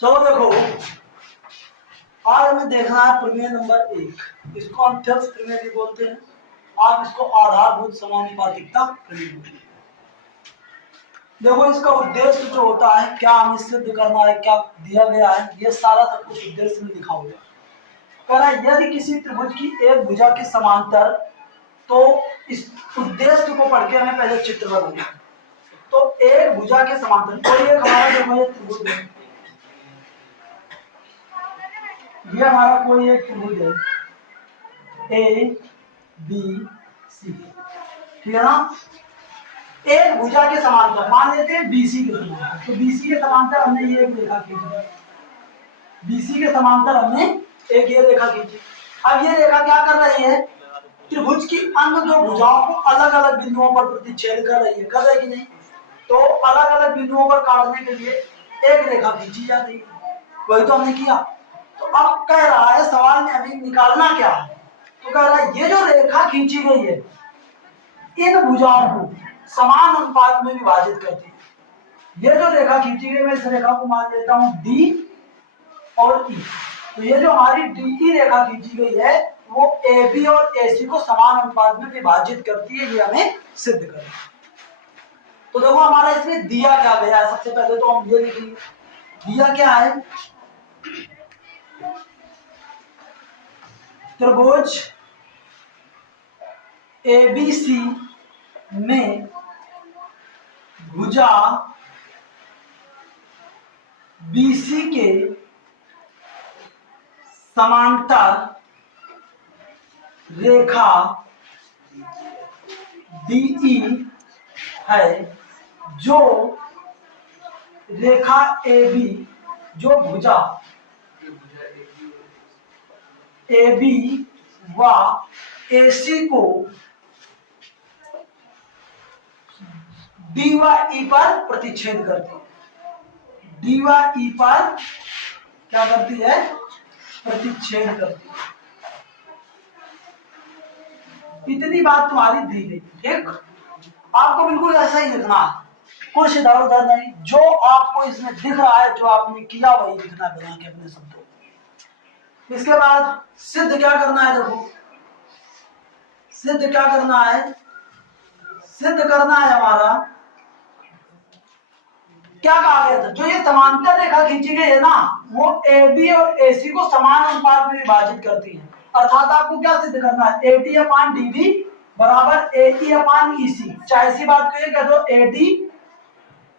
चलो देखो, आज हमें देखना है प्रमेय नंबर 1। इसको हम थेल्स प्रमेय भी बोलते हैं, आप इसको आधारभूत समानुपातिकता प्रमेय बोलते हैं। देखो, इसका उद्देश्य जो होता है, क्या हमें सिद्ध करना है, क्या दिया गया है, ये सारा सब कुछ उद्देश्य में लिखा हुआ है। कह रहा है यदि किसी त्रिभुज की एक भुजा के समांतर, तो इस उद्देश्य को पढ़ के हमें पहले चित्र बनाना है। तो एक भुजा के समांतर, तो ये हमारा देखो ये त्रिभुज है, ये हमारा कोई एक त्रिभुज है ए बी सी, ठीक है ना। एक भुजा के समांतर मान लेते हैं बीसी के समांतर, तो बीसी के समांतर हमने ये एक रेखा खींची, बीसी के समांतर हमने एक ये रेखा खींची। अब ये रेखा क्या कर रही है, त्रिभुज की अन्य दो भुजाओं को अलग अलग बिंदुओं पर प्रतिच्छेद कर रही है, कर रही कि नहीं। तो अलग अलग बिंदुओं पर काटने के लिए एक रेखा खींची जाती है, वही तो हमने किया। तो अब कह रहा है सवाल में अभी निकालना क्या है, तो कह रहा है ये जो रेखा खींची गई है इन भुजाओं को समान अनुपात में विभाजित करती है। ये जो रेखा खींची गई, मैं इस रेखा को मान लेता हूं डी और ई। तो ये जो हमारी डी रेखा खींची गई है वो ए बी और ए सी को समान अनुपात में विभाजित करती है, ये हमें सिद्ध करना है। तो देखो हमारा इसमें दिया क्या गया है, सबसे पहले तो हम ये लिखेंगे, दिया क्या है, त्रिभुज एबीसी में भुजा बीसी के समांतर रेखा डीई है, जो रेखा AB, जो भुजा AB व AC को D व E पर प्रतिच्छेद करती है। D व E पर क्या करती है, प्रतिच्छेद करती है। इतनी बात तुम्हारी दी गई, ठीक। आपको बिल्कुल ऐसा ही लिखना है, कुछ इधर उधर नहीं, जो आपको इसमें दिख रहा है, जो आपने किया वही लिखना बना के अपने शब्दों। इसके बाद सिद्ध क्या करना है, देखो सिद्ध क्या करना है, सिद्ध करना है हमारा, क्या कहा गया था, जो ये समांतर रेखा खींची गई है ना, वो AB और AC को समान अनुपात में विभाजित करती है। अर्थात आपको क्या सिद्ध करना है, AD अपान DB बराबर AE अपान EC। चाहे इसी बात को ये कह दो, AD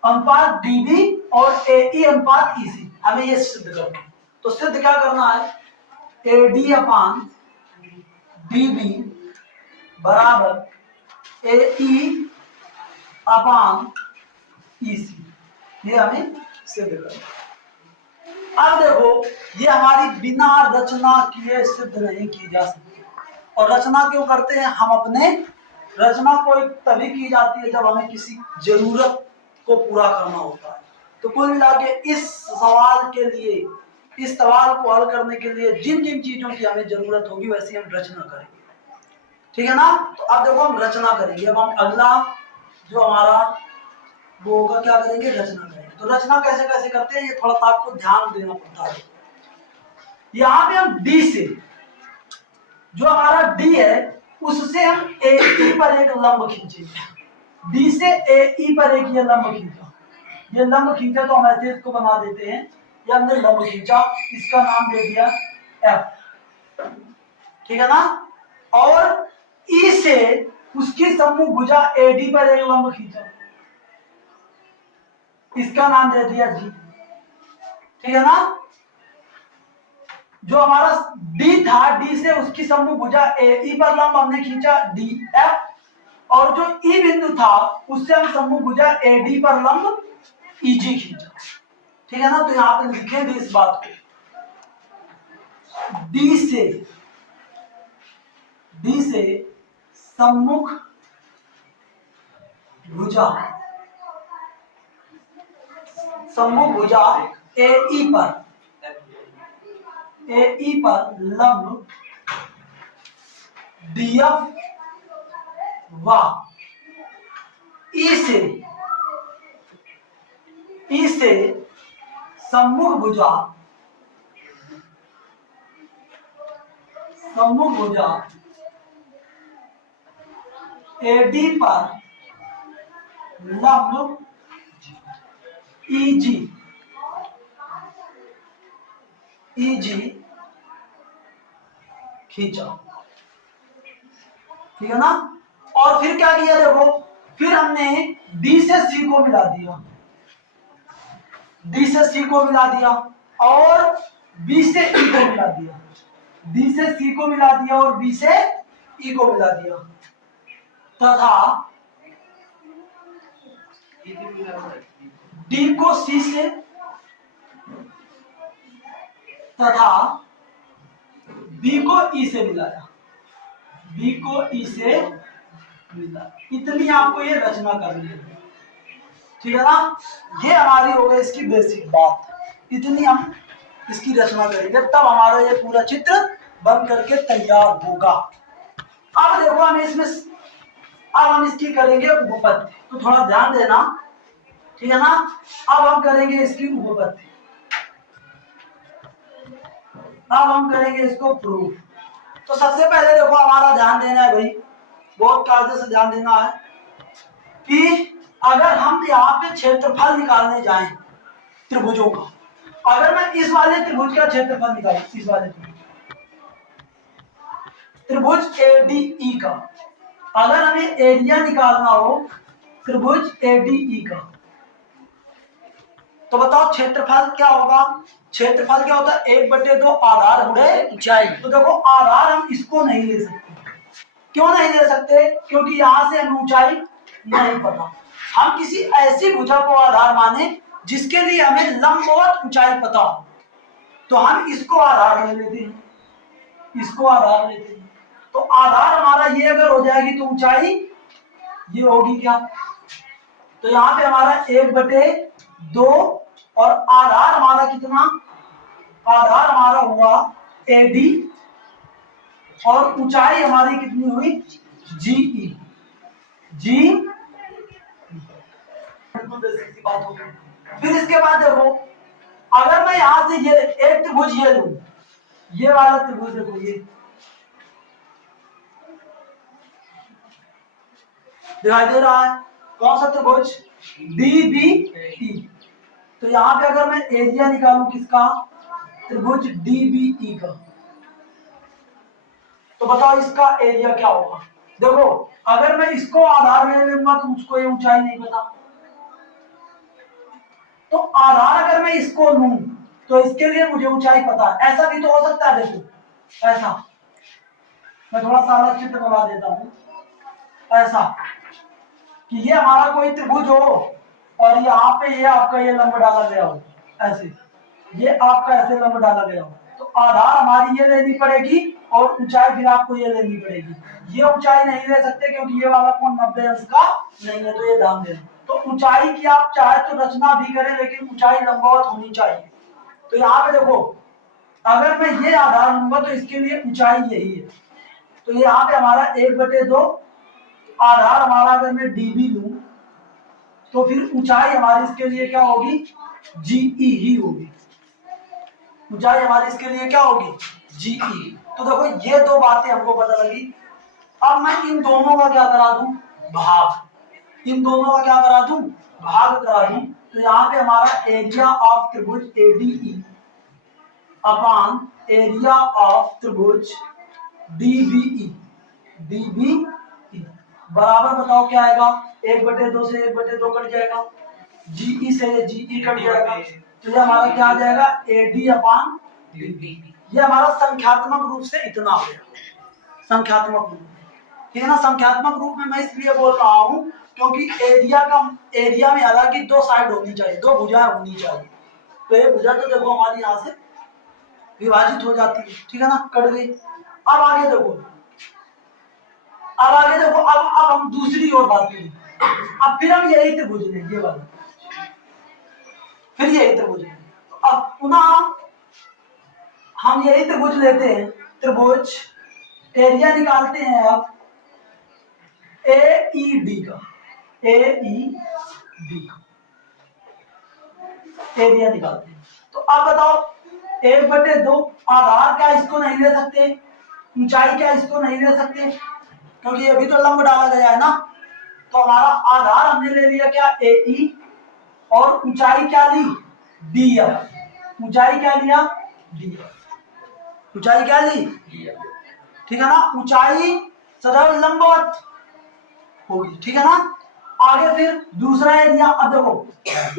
अनुपात DB और AE अनुपात EC, हमें ये सिद्ध करना है। तो सिद्ध क्या करना है, AD अपान DB बराबर AE अपान EC, ये हमें सिद्ध करना। अब देखो, ये हमारी बिना रचना किए सिद्ध नहीं की जा सकती। और रचना क्यों करते हैं हम, अपने रचना को तभी की जाती है जब हमें किसी जरूरत को पूरा करना होता है। तो कुल मिला के इस सवाल के लिए, इस सवाल को हल करने के लिए जिन जिन चीजों की हमें जरूरत होगी वैसी हम रचना करेंगे, ठीक है ना। तो अब देखो हम रचना करेंगे, अब हम अगला जो हमारा वो होगा, क्या करेंगे, रचना करेंगे। तो रचना कैसे कैसे करते हैं ये थोड़ा सा आपको ध्यान देना पड़ता है। यहाँ पे हम डी से, जो हमारा डी है उससे हम ए पर एक लंब खींचेंगे, डी से ए पर एक ये लंब खींचा, ये लंब खींचा तो हम ऐसे इसको बना देते हैं, ये हमने लंब खींचा, इसका नाम दे दिया एफ, ठीक है ना। और ई से उसकी सम्मुख भुजा एडी पर एक लंब खींचा, इसका नाम दे दिया जी, ठीक है ना। जो हमारा डी था, डी से उसकी सम्मुख भुजा ई पर लंब हमने खींचा डी एफ, और जो ई बिंदु था उससे हम सम्मुख भुजा एडी पर लंब ईजी खींचा, ठीक है ना। तो यहां पे लिखेंगे इस बात को, डी से सम्मुख भुजा ए पर लंब डीएफ व ई से सम्मुख भुजा एडी पर लंब ईजी खींचा, ठीक है ना। और फिर क्या किया देखो, फिर हमने डी से सी को मिला दिया, डी से सी को मिला दिया और बी से ई को मिला दिया, डी से सी को मिला दिया और बी से ई को मिला दिया, तथा डी को सी से तथा बी को ई से मिलाया, बी को ई से मिला। इतनी आपको ये रचना करनी है, ठीक है ना। ये हमारी हो गई इसकी बेसिक बात, इतनी हम इसकी रचना करेंगे तब हमारा ये पूरा चित्र बन करके तैयार होगा। अब देखो हम इसमें अब हम इसकी करेंगे उपपत्ति, तो थोड़ा ध्यान देना, ठीक है ना। अब हम करेंगे इसकी उपपत्ति, अब हम करेंगे इसको प्रूफ। तो सबसे पहले देखो हमारा ध्यान देना है भाई, बहुत कायदे से ध्यान देना है कि अगर हम यहाँ पे क्षेत्रफल निकालने जाएं त्रिभुजों का, अगर मैं इस वाले त्रिभुज का क्षेत्रफल निकालूं, इस वाले त्रिभुज एडीई का, अगर हमें एरिया निकालना हो त्रिभुज एडीई का, तो बताओ क्षेत्रफल क्या होगा। क्षेत्रफल क्या होता है, 1/2 आधार गुणे ऊंचाई। तो देखो आधार हम इसको नहीं ले सकते, क्यों नहीं ले सकते, क्योंकि यहां से हमें ऊंचाई नहीं पता। हम किसी ऐसी भुजा को आधार माने जिसके लिए हमें लंबवत ऊंचाई पता हो, तो हम इसको आधार ले लेते हैं, इसको आधार लेते हैं। तो आधार हमारा ये अगर हो जाएगी तो ऊंचाई ये होगी क्या, तो यहाँ पे हमारा 1/2 और आधार हमारा कितना, आधार हमारा हुआ एडी और ऊंचाई हमारी कितनी हुई जीई, जी बात हो गई। फिर इसके बाद देखो अगर मैं यहां से ये एक त्रिभुज ये लूं, ये वाला त्रिभुज देखो, ये दिखाई दे रहा है, कौन सा त्रिभुज, डीबीई। तो यहां पे अगर मैं एरिया निकालूं किसका, त्रिभुज डीबीई का, तो बताओ इसका एरिया क्या होगा। देखो अगर मैं इसको आधार ले लूंगा तो मुझको ये ऊंचाई नहीं पता, तो आधार अगर मैं इसको लूं तो इसके लिए मुझे ऊंचाई पता है। ऐसा भी तो हो सकता है, देखो ऐसा, मैं थोड़ा सा अलग चित्र बना देता हूं, ऐसा कि ये हमारा कोई त्रिभुज हो और यहाँ पे ये आपका ये लंब डाला गया हो, ऐसे ये आपका ऐसे लंब डाला गया हो, तो आधार हमारी ये लेनी पड़ेगी और ऊंचाई फिर आपको ये लेनी पड़ेगी। ये ऊंचाई नहीं ले सकते क्योंकि ये वाला कोण 90 अंश का नहीं है, तो ये ध्यान देना। तो ऊंचाई की आप चाहे तो रचना भी करें, लेकिन ऊंचाई लंबवत होनी चाहिए। तो यहाँ पे देखो अगर मैं ये आधार लूंगा तो इसके लिए ऊंचाई यही है, तो यहाँ पे हमारा 1/2 आधार हमारा अगर मैं डीबी लूं तो फिर ऊंचाई हमारी इसके लिए क्या होगी, जीई ही होगी, ऊंचाई हमारी इसके लिए क्या होगी, जीई। तो देखो ये दो बातें हमको पता लगी। अब मैं इन दोनों का क्या करा दूं, भाग, इन दोनों का क्या करा दूं, भाग करा दूं। तो यहाँ पे हमारा एरिया ऑफ त्रिभुज एडीई अपॉन एरिया ऑफ त्रिभुज डीबीई, डीबीई बराबर बताओ क्या आएगा, 1/2 से 1/2 कट जाएगा, जीई से जीई कट जाएगा, तो ये हमारा क्या आ जाएगा, एडी अपॉन डीबी। ये हमारा संख्यात्मक रूप से इतना हो गया, संख्यात्मक रूप, ठीक है ना। संख्यात्मक रूप में मैं इसलिए बोल रहा हूं क्योंकि एरिया में हालांकि 2 साइड होनी चाहिए, 2 भुजाएं होनी चाहिए। तो ये भुजा तो देखो हमारी यहाँ से विभाजित हो जाती है, ठीक है ना, कट गई। अब आगे देखो, अब आगे देखो, अब हम दूसरी और बात करें। अब फिर हम यही त्रिभुज लेंगे, ये वाला, फिर यही त्रिभुज लेंगे। अब पुनः हम यही त्रिभुज लेते हैं, त्रिभुज एरिया निकालते हैं आप एईडी का, एईडी का। एरिया निकालते हैं। तो अब बताओ 1/2 आधार क्या इसको नहीं ले सकते, ऊंचाई क्या इसको नहीं ले सकते, क्योंकि अभी तो लंब डाला गया है ना। तो हमारा आधार हमने ले लिया क्या AE, और ऊंचाई क्या ली DF। ऊंचाई क्या लिया DF, ऊंचाई क्या ली DF, ठीक है ना। ऊंचाई सरल लंबवत होगी, ठीक है ना। आगे फिर दूसरा एरिया, अब देखो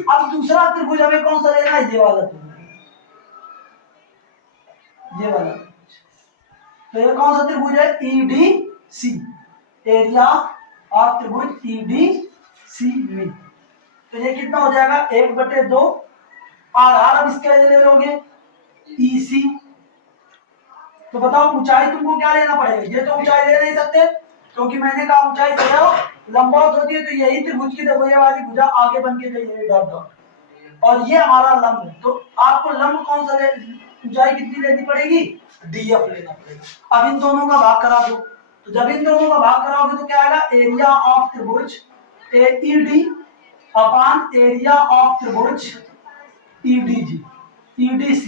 अब दूसरा त्रिभुज हमें कौन सा लेना है, ये वाला त्रिभुज, ये वाला। तो ये कौन सा त्रिभुज है, EDC, एरिया ऑफ त्रिभुज EDC में। तो ये कितना हो जाएगा 1/2 आधार, अब इसके लिए ले लोगे EC। तो बताओ ऊंचाई तुमको क्या लेना पड़ेगा, ये तो ऊंचाई ले नहीं सकते क्योंकि मैंने कहा ऊंचाई लंबवत होती है। तो यही त्रिभुज की देखो ये वाली भुजा आगे बन के गई है डॉट डॉट, और ये हमारा लंब है। तो आपको लंब कौन सा ऊंचाई कितनी लेनी पड़ेगी, DF लेना पड़ेगा। अब इन दोनों का भाग करा दो, तो जब इन दोनों का भाग कराओगे तो क्या आएगा, एरिया ऑफ त्रिभुज AED अपॉन एरिया ऑफ त्रिभुज EDC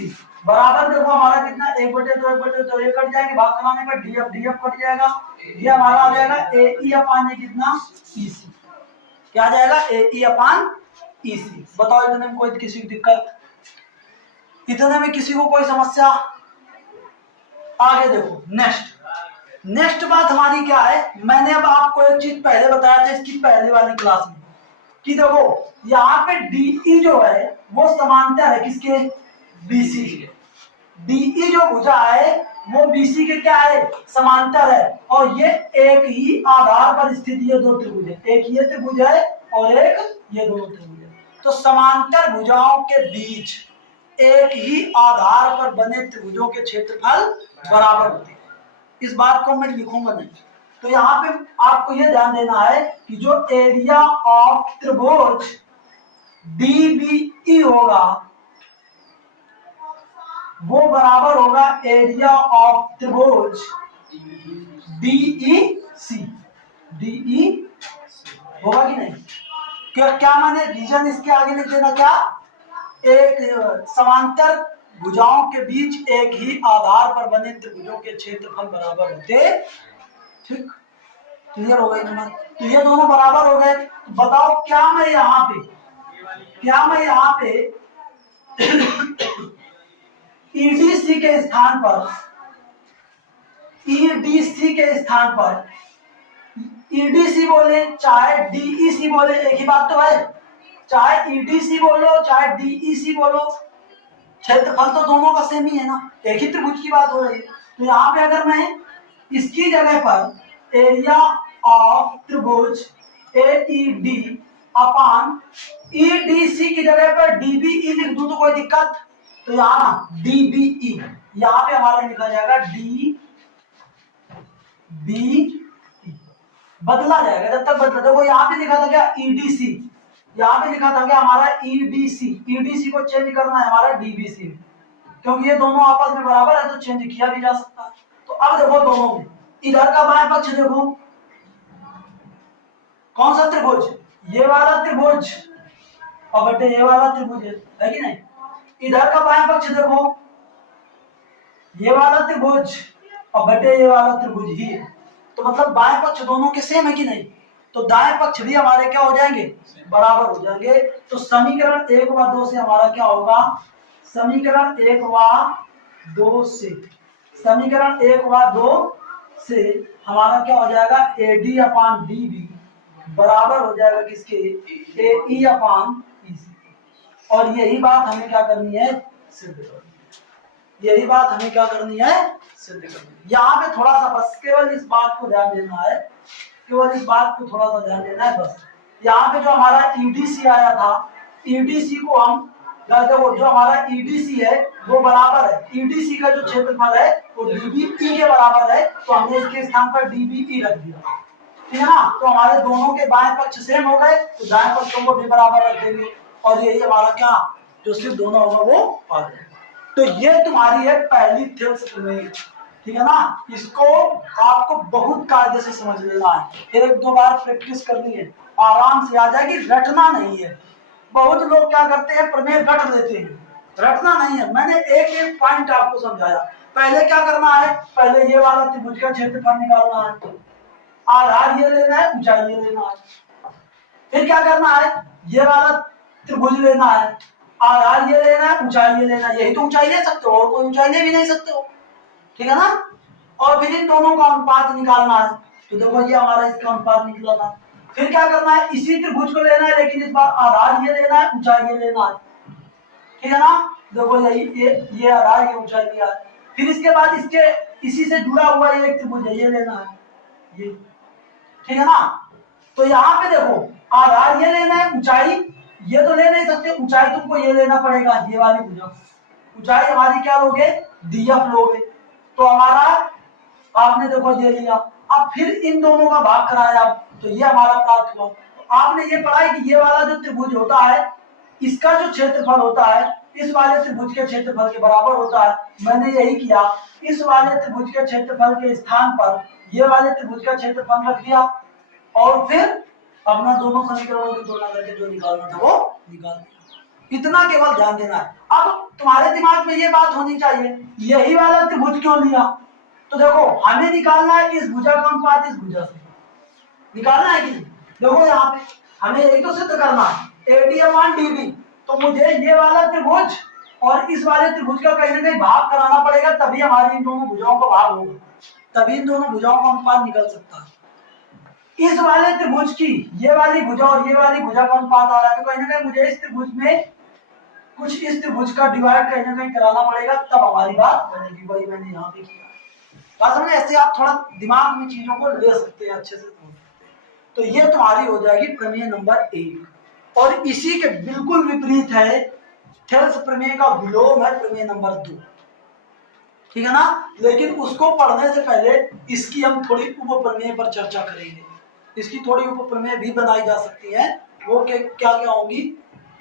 बराबर देखो हमारा कितना 1/2 ये कट जाएंगे, भाग कराने पर DF कट जाएगा, ये हमारा आ जाएगा AE अपॉन ये कितना EC, क्या आ जाएगा AE अपॉन EC। बताओ इतने में कोई किसी की दिक्कत, इतने में किसी को कोई समस्या। आगे देखो नेक्स्ट बात हमारी क्या है, मैंने अब आपको एक चीज पहले बताया था इसकी पहले वाली क्लास में कि देखो यहाँ पे DE जो है वो समांतर है किसके, BC के। DE जो भुजा है वो BC के क्या है, समांतर है, और ये एक ही आधार पर स्थित ये दो त्रिभुज है, एक ये त्रिभुज है और एक ये दोनों त्रिभुज है। तो समांतर भुजाओं के बीच एक ही आधार पर बने त्रिभुजों के क्षेत्रफल बराबर होते हैं। इस बात को मैं लिखूंगा नहीं। तो यहाँ पे आपको यह ध्यान देना है कि जो एरिया ऑफ त्रिभुज DBE होगा वो बराबर होगा एरिया ऑफ त्रिभुज DEC होगा कि नहीं। क्या माने रीजन इसके आगे लिख देना, क्या एक समांतर भुजाओं के बीच एक ही आधार पर बने त्रिभुजों के क्षेत्रफल बराबर होते, ठीक क्लियर हो गई ना। तो ये दोनों बराबर हो गए। बताओ क्या मैं यहाँ पे EDC के स्थान पर EDC बोले चाहे DEC बोले एक ही बात तो है, चाहे EDC बोलो चाहे DEC बोलो क्षेत्रफल तो दोनों का सेम ही है ना, एक ही त्रिभुज की बात हो रही है। तो यहाँ पे अगर मैं इसकी जगह पर एरिया ऑफ त्रिभुज AED अपॉन EDC की जगह पर DBE लिख दूं तो कोई दिक्कत, तो यहाँ ना DBE यहाँ पे हमारा लिखा जाएगा DBE, बदला जाएगा जब तक बदला। देखो यहाँ पे लिखा था क्या EDC, यहाँ पे लिखा था क्या हमारा EDC को चेंज करना है हमारा DBC में, क्योंकि ये दोनों आपस में बराबर है तो चेंज किया भी जा सकता है। तो अब देखो दोनों में इधर का बाएं पक्ष देखो कौन सा त्रिभुज, ये वाला त्रिभुज और बेटे ये वाला त्रिभुज है कि नहीं। इधर का बाएं पक्ष देखो ये वाला त्रिभुज और बेटे ये वाला त्रिभुज ही है, तो मतलब बाएं पक्ष दोनों के सेम है कि नहीं। तो दाएं पक्ष भी हमारे क्या हो जाएंगे, बराबर हो जाएंगे। तो समीकरण 1 व 2 से हमारा क्या होगा, समीकरण 1 व 2 से हमारा क्या हो जाएगा AD अपॉन DB बराबर हो जाएगा किसके, AE अपॉन EC। और यही बात हमें क्या करनी है, सिद्ध करनी है। यहाँ पे थोड़ा सा बस केवल इस बात को ध्यान देना है, बस। यहाँ पे जो हमारा EDC आया था, EDC को हम देखो जो हमारा EDC है वो बराबर है, EDC का जो क्षेत्रफल है वो DBE के बराबर है, तो हमने इसके स्थान पर DBE रख दिया, ठीक है ना। तो हमारे दोनों के बाएं पक्ष सेम हो गए, तो दाएं पक्षों को भी बराबर रख देंगे और यही हमारा क्या जो सिर्फ दोनों होगा वो आ जाएगा। तो ये तुम्हारी है पहली थ्योरम प्रमेय, ठीक है ना। इसको आपको बहुत कायदे से समझ लेना है, एक दो बार प्रैक्टिस करनी है, आराम से आ जाएगी, रटना नहीं है। बहुत लोग क्या करते हैं, प्रमेय रट लेते हैं। रटना नहीं है, मैंने एक एक पॉइंट आपको समझाया। पहले क्या करना है, पहले ये वाला त्रिभुज का क्षेत्रफल निकालना है, आधार ये लेना है, ऊंचाई ये लेना है। फिर क्या करना है, ये वाला त्रिभुज लेना है, आधार ये लेना है, ऊंचाई ये लेना है। यही तो ऊंचाई ले सकते हो, और कोई ऊंचाई ले भी नहीं सकते हो, ठीक है ना। और फिर इन दोनों का अनुपात निकालना है। तो देखो ये हमारा इसका अनुपात निकला था। फिर क्या करना है, इसी त्रिभुज को लेना है, लेकिन इस बार आधार ये लेना है, ऊंचाई ये लेना है, ठीक है ना। देखो यही ये आधार, ये ऊंचाई दिया है। फिर इसके बाद इसके इसी से जुड़ा हुआ एक त्रिभुज है, ये लेना है, ये, ठीक है ना। तो यहाँ पे देखो आधार ये लेना है, ऊंचाई ये तो ले नहीं सकते, ऊंचाई तुमको ये लेना पड़ेगा, ये वाली भुजा। ऊंचाई हमारी क्या लोगे, df लोगे। तो हमारा आपने देखो ये लिया। अब फिर इन दोनों का भाग कराया, तो ये हमारा प्राप्त हुआ। तो आपने ये पढ़ा है कि ये वाला जो त्रिभुज होता है, इसका जो क्षेत्रफल होता है इस वाले त्रिभुज के क्षेत्रफल के बराबर होता है। मैंने यही किया, इस वाले त्रिभुज के क्षेत्रफल के स्थान पर ये वाले त्रिभुज का क्षेत्रफल रख दिया, और फिर अपना दोनों समीकरणों की तुलना करके जो निकालना था वो निकाल दिया। इतना केवल ध्यान देना है। अब तुम्हारे दिमाग में ये बात होनी चाहिए, यही वाला त्रिभुज क्यों लिया। तो देखो हमें निकालना है इस भुजा का अनुपात इस भुजा से, निकालना है कि नहीं। देखो यहाँ पे हमें यही तो सिद्ध करना है, AD/DB। तो मुझे ये वाला त्रिभुज और इस वाले त्रिभुज का कहीं ना कहीं भाग कराना पड़ेगा, तभी हमारी इन दोनों भुजाओं का भाग होगा, तभी इन दोनों भुजाओं का अनुपात निकल सकता है। इस वाले त्रिभुज की ये वाली भुजा और ये वाली भुजा का अनुपात आ रहा है, तो कहीं ना कहीं मुझे इस त्रिभुज में कुछ इस त्रिभुज का डिवाइड कहीं ना कहीं कराना पड़ेगा, तब हमारी बात बनेगी। वही मैंने यहाँ पे किया। बात समझे, ऐसे आप थोड़ा दिमाग में चीजों को ले सकते हैं, अच्छे से समझ सकते हैं। तो ये तुम्हारी हो जाएगी प्रमेय नंबर 1। और इसी के बिल्कुल विपरीत है थेल्स प्रमेय का विलोम है प्रमेय नंबर 2, ठीक है ना। लेकिन उसको पढ़ने से पहले इसकी हम थोड़ी उप प्रमेय पर चर्चा करेंगे। इसकी थोड़ी उप प्रमेय भी बनाई जा सकती है, वो क्या क्या होंगी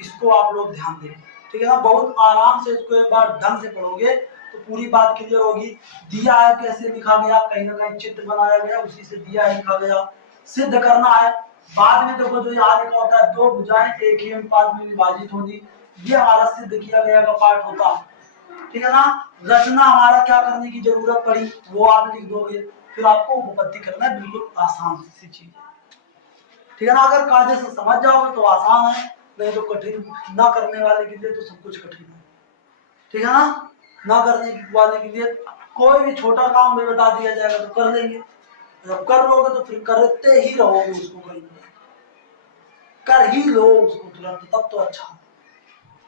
इसको आप लोग ध्यान दें, ठीक है ना। बहुत आराम से इसको एक बार ढंग से पढ़ोगे तो पूरी बात क्लियर होगी। दिया है कैसे लिखा गया, कहीं ना कहीं चित्र बनाया गया, उसी से दिया है लिखा गया। सिद्ध करना है, बाद में देखो जो यहाँ लिखा होता है, दो भुजाएं एक ही अनुपात में विभाजित होंगी, ये हमारा सिद्ध किया गया का पार्ट होता है, ठीक है ना। रचना हमारा क्या करने की जरूरत पड़ी वो आप लिख दोगे, फिर आपको उपपत्ति करना है, बिल्कुल आसान सी चीज है, ठीक है ना। अगर कायदे से समझ जाओगे तो आसान है, नहीं तो कठिन। ना करने वाले के लिए तो सब कुछ कठिन है, ठीक है ना। ना करने वाले के लिए कोई भी छोटा काम भी बता दिया जाएगा तो कर लेंगे, जब कर लोगे तो फिर करते ही रहोगे उसको, कहीं कर ही लो उसको तुरंत, तब तो अच्छा।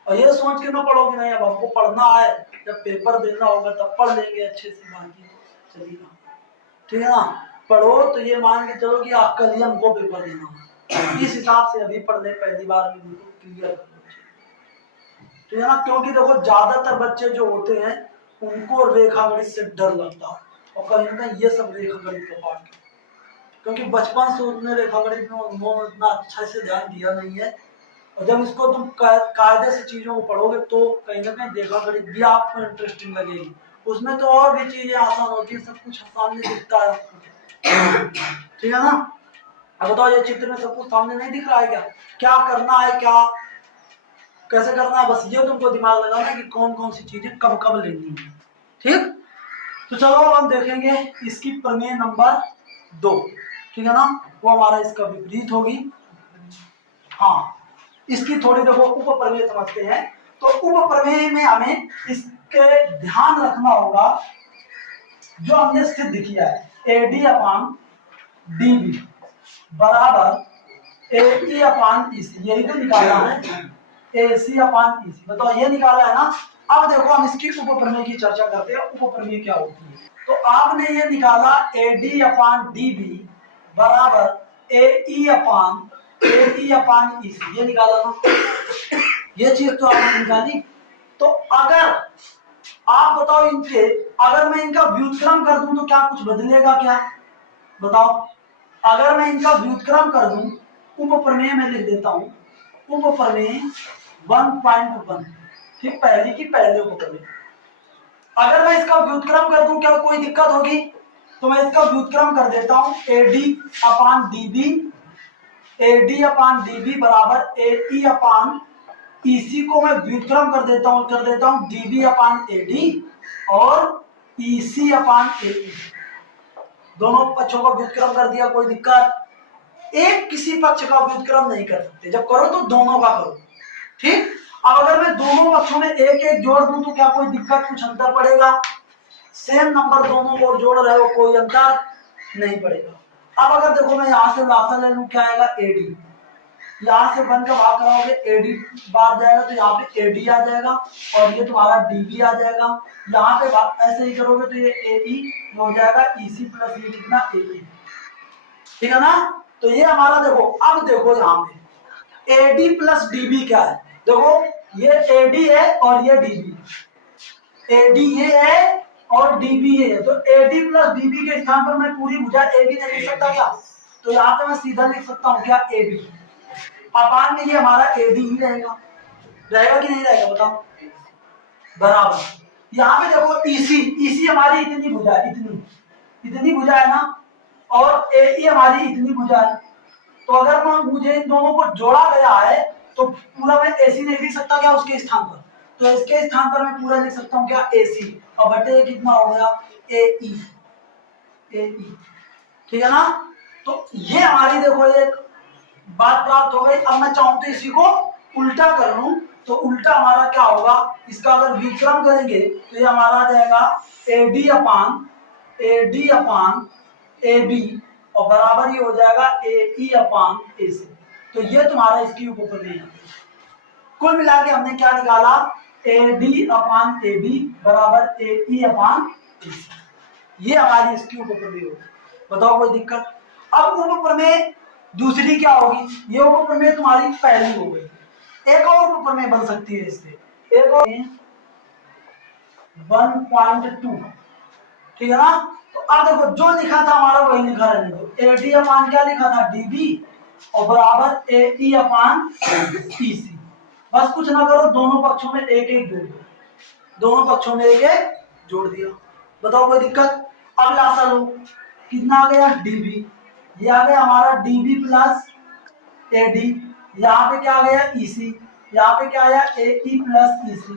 और ये सोच के ना पढ़ोगे नहीं अब हमको पढ़ना है, जब पेपर देना होगा तब पढ़ लेंगे अच्छे से, बाकी चलेगा, ठीक है ना। पढ़ो तो ये मान के चलो कि आप कल ही हमको पेपर देना होगा, इस हिसाब से अभी पढ़ ले, पहली बार में बिल्कुल क्लियर कर लो, ठीक है ना। क्योंकि देखो ज्यादातर बच्चे जो होते हैं उनको रेखागणित से डर लगता है, और कहीं ना कहीं ये सब रेखागणित का पार्ट है, क्योंकि बचपन से उसने रेखागणित में उन्होंने इतना अच्छा से ध्यान दिया नहीं है। और जब इसको तुम कायदे से चीजों को पढ़ोगे तो कहीं ना कहीं रेखागणित भी आपको इंटरेस्टिंग लगेगी। उसमें तो और भी चीजें आसान होती है, सब कुछ सामने दिखता है, ठीक है ना। अब बताओ ये चित्र में सब कुछ सामने नहीं दिख रहा है क्या, क्या करना है, क्या कैसे करना है, बस ये तुमको दिमाग लगाना है कि कौन कौन सी चीजें कब कब लेनी है, ठीक। तो चलो अब हम देखेंगे इसकी प्रमेय नंबर 2, ठीक है ना। वो हमारा इसका विपरीत होगी। हाँ, इसकी थोड़ी देखो उप प्रमेय समझते हैं। तो उप प्रमेय में हमें इसके ध्यान रखना होगा, जो हमने सिद्ध किया है AD/DB बराबर AE/EC, यही तो निकाला है, AC/EC। बताओ ये निकाला है ना। अब देखो हम इसकी उप प्रमेय की चर्चा करते हैं, उप प्रमेय क्या होती है। तो आपने ये निकाला AD/DB बराबर AE/EC, ये निकाला ना, ये चीज तो आपने निकाली। तो अगर आप बताओ इनके, अगर मैं इनका व्युत्क्रम कर दूं तो क्या कुछ बदलेगा क्या, बताओ। अगर मैं इनका व्युत्क्रम कर दूं, उप प्रमेय में लिख देता हूं, उप प्रमेय 1.1, ठीक, पहली की पहले उप प्रमेय। अगर मैं इसका व्युत्क्रम कर दूं क्या कोई दिक्कत होगी, तो मैं इसका व्युत्क्रम कर देता हूं AD/DB बराबर AE/EC, ईसी को मैं व्युत्क्रम कर देता हूं डीबी अपान एडी और ईसी अपान एई, दोनों पक्षों का व्युत्क्रम कर दिया, कोई दिक्कत? एक किसी पक्ष का व्युत्क्रम नहीं कर सकते, जब करो तो दोनों का करो, ठीक। अब अगर मैं दोनों पक्षों में एक एक जोड़ दूं तो क्या कोई दिक्कत, कुछ अंतर पड़ेगा? सेम नंबर दोनों को जोड़ रहे हो, कोई अंतर नहीं पड़ेगा। अब अगर देखो मैं यहां से लासा ले लूं, क्या आएगा? एडी, यहां से 1 का भाग कराओगे एडी बाहर जाएगा तो यहाँ पे एडी आ जाएगा और ये तुम्हारा डीबी आ जाएगा। यहाँ पे ऐसे ही करोगे तो ये एई हो जाएगा, ईसी प्लस ये कितना? एई, ठीक है ना। तो ये हमारा देखो, अब देखो यहाँ पे एडी प्लस डीबी क्या है, देखो ये एडी है और ये डीबी, एडी ये है और डीबी ये है, तो एडी प्लस डीबी के स्थान पर मैं पूरी भुजा एबी नहीं लिख सकता क्या? तो यहाँ पे मैं सीधा लिख सकता हूँ क्या? एबी अपान में ये हमारा एडी ही रहेगा, रहेगा कि नहीं रहेगा बताओ? बराबर यहाँ पे देखो ईसी, ईसी हमारी इतनी भुजा है, इतनी भुजा है ना, और एई हमारी इतनी भुजा है। तो अगर मुझे इन दोनों को जोड़ा गया है तो पूरा मैं एसी नहीं लिख सकता क्या उसके स्थान पर? तो इसके स्थान पर मैं पूरा लिख सकता हूँ क्या? एसी, और बटे कितना हो गया? एई, एई, ठीक है ना। तो ये हमारी देखो एक बात प्राप्त हो गई। अब मैं चाहूं तो इसी को उल्टा कर लूं, तो उल्टा हमारा क्या होगा? इसका अगर विक्रम करेंगे तो ये हमारा आ जाएगा एडी अपान एबी और बराबर ही हो जाएगा एई अपान एसी। तो ये तुम्हारा इसकी उपप्रमेय है। कुल मिला के हमने क्या निकाला? एडी अपान एबी बराबर एई अपान एसी, ये हमारी इसकी उपप्रमेय होगी। बताओ कोई दिक्कत? अब उपप्रमेय दूसरी क्या होगी? ये उपप्रमेय तुम्हारी पहली हो गई। एक और उपप्रमेय बन सकती है इससे, एक और 1.2, ठीक है ना। तो अब देखो जो लिखा था हमारा वही लिखा रहने दो, एडी अपान क्या लिखा था? डीबी और बराबर एई अपान ईसी। बस कुछ ना करो, दोनों पक्षों में एक एक जोड़ दो, दोनों पक्षों में एक एक जोड़ दिया। बताओ कोई दिक्कत? अब लासा लो, कितना आ गया? डीबी, ये आ गया हमारा डीबी प्लस एडी, यहाँ पे क्या आ गया? ईसी, यहाँ पे क्या आया? एई प्लस ईसी,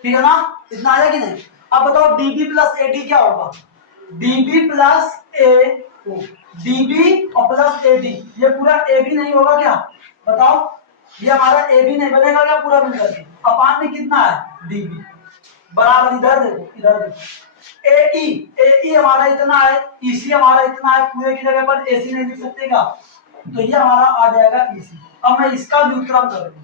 ठीक है ना। इतना आया कि नहीं? अब बताओ डीबी प्लस एडी क्या होगा? डीबी प्लस ए ओ, डीबी और प्लस एडी, ये पूरा एबी नहीं होगा क्या? बताओ, ये हमारा एबी नहीं बनेगा क्या पूरा मिलकर के? अपान में कितना है? डीबी बराबर, इधर देखो, इधर देखो, एई हमारा इतना है, ईसी हमारा इतना है, पूरे की जगह पर एसी नहीं लिख सकते क्या? तो ये हमारा आ जाएगा ईसी। अब मैं इसका व्युत्क्रम कर दूं,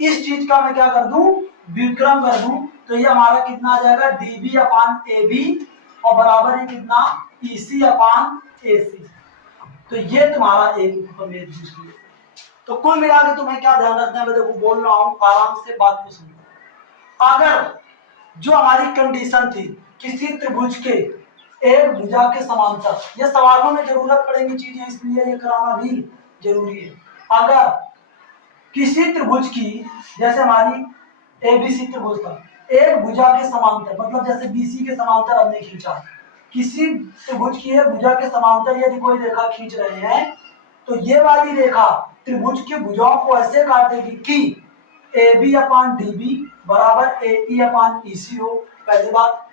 इस चीज का मैं क्या कर दूं? व्युत्क्रम कर दूं, तो ये हमारा कितना आ जाएगा? डीबी अपान एबी और बराबर है कितना? ईसी अपान एसी। तो ये तुम्हारा एक उपप्रमेय दूसरी है। तो कुल मिला के तुम्हें क्या ध्यान रखना है? मैं देखो बोल रहा हूं, आराम से बात को सुनो। अगर जो हमारी कंडीशन थी किसी त्रिभुज के एक भुजा के समांतर, ये सवालों में जरूरत पड़ेगी चीजें, इसलिए ये कराना भी जरूरी है। अगर किसी त्रिभुज की, जैसे हमारी एबीसी त्रिभुज था, एक भुजा के समांतर, मतलब जैसे बीसी के समांतर हमने खींचा, किसी त्रिभुज की एक भुजा के समांतर यदि कोई रेखा खींच रहे हैं तो ये वाली रेखा त्रिभुज की भुजाओं को ऐसे काटेगी कि AB अपान DB बराबर AE अपान EC हो। पहली बात,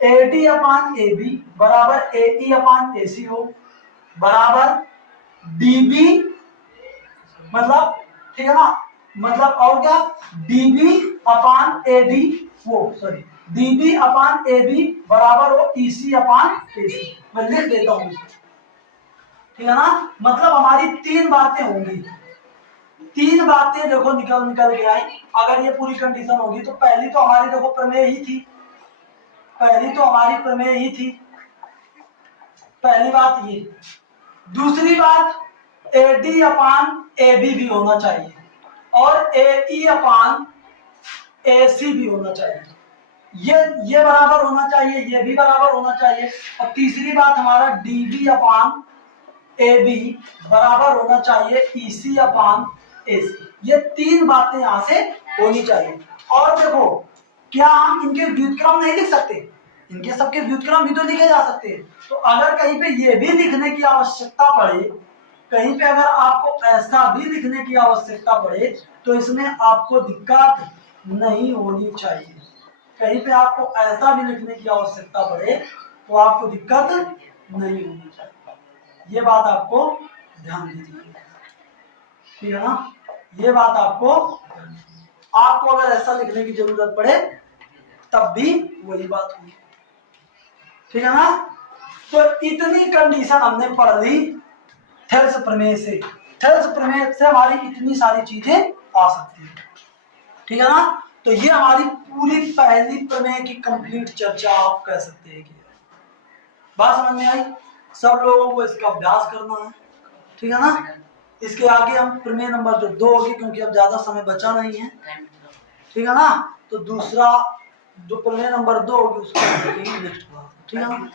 AD अपान AB बराबर AE अपान AC हो, बराबर DB, मतलब ठीक है ना, मतलब और क्या? DB अपान AD, DB अपान AB बराबर हो EC अपान AC। मैं लिख देता हूं, ठीक है ना। मतलब हमारी तीन बातें होंगी, तीन बातें देखो निकल के आई। अगर ये पूरी कंडीशन होगी तो पहली तो हमारी देखो प्रमेय ही थी, पहली तो हमारी प्रमेय ही थी, पहली बात ये। दूसरी बात, AD अपान AB भी होना चाहिए और AE अपान AC भी होना चाहिए, ये बराबर होना चाहिए, ये भी बराबर होना चाहिए। और तीसरी बात हमारा DB अपान AB बराबर होना चाहिए EC अपान AC। ये तीन बातें यहां से होनी चाहिए। और देखो, क्या हम इनके व्युत्क्रम नहीं लिख सकते? इनके सबके व्युत्क्रम भी तो लिखे जा सकते हैं। तो अगर कहीं पे ये भी लिखने की आवश्यकता पड़े कहीं पे अगर आपको ऐसा भी लिखने की आवश्यकता पड़े तो इसमें आपको दिक्कत नहीं होनी चाहिए। कहीं पे आपको ऐसा भी लिखने की आवश्यकता पड़े तो आपको दिक्कत नहीं होनी चाहिए। ये बात आपको ध्यान दीजिए, ठीक है ना। ये बात आपको अगर ऐसा लिखने की जरूरत पड़े तब भी वही बात होगी, ठीक है ना। तो इतनी कंडीशन हमने पढ़ ली थेल्स प्रमेय से। थेल्स प्रमेय से हमारी इतनी सारी चीजें आ सकती है, ठीक है ना। तो ये हमारी पूरी पहली प्रमेय की कंप्लीट चर्चा आप कह सकते हैं कि बात समझ में आई। सब लोगों को इसका अभ्यास करना है, ठीक है ना। इसके आगे हम प्रमेय नंबर जो 2 होगी, क्योंकि अब ज्यादा समय बचा नहीं है, ठीक है ना। तो दूसरा जो प्रमेय नंबर 2 होगी उसको नेक्स्ट बार, ठीक है ना।